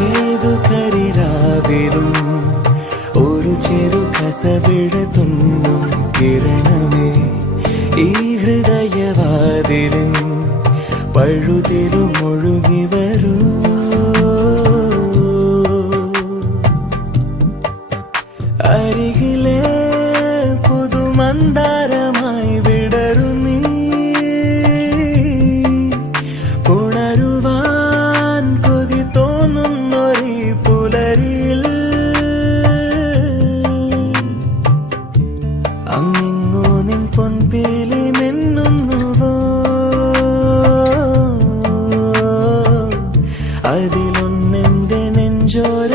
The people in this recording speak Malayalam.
ഏതു കരിരാവിലും ഒരു ചെറു കസവിട തുന്നും കിരണമേ ഈ ഹൃദയവാതിലിൻ പഴുതിലും ഒഴുകി വരൂ. അരികിലെ പുതുമന്ദാരമായി വിടരു നീ, ഉണരുവാൻ കൊതി തോന്നുന്നൊരീ പുലരിയിൽ. അങ്ങിങ്ങോ നിൻ പൊൻപേലി മിന്നുന്നുവോ, അതിലൊന്നെന്റെ നെഞ്ചോര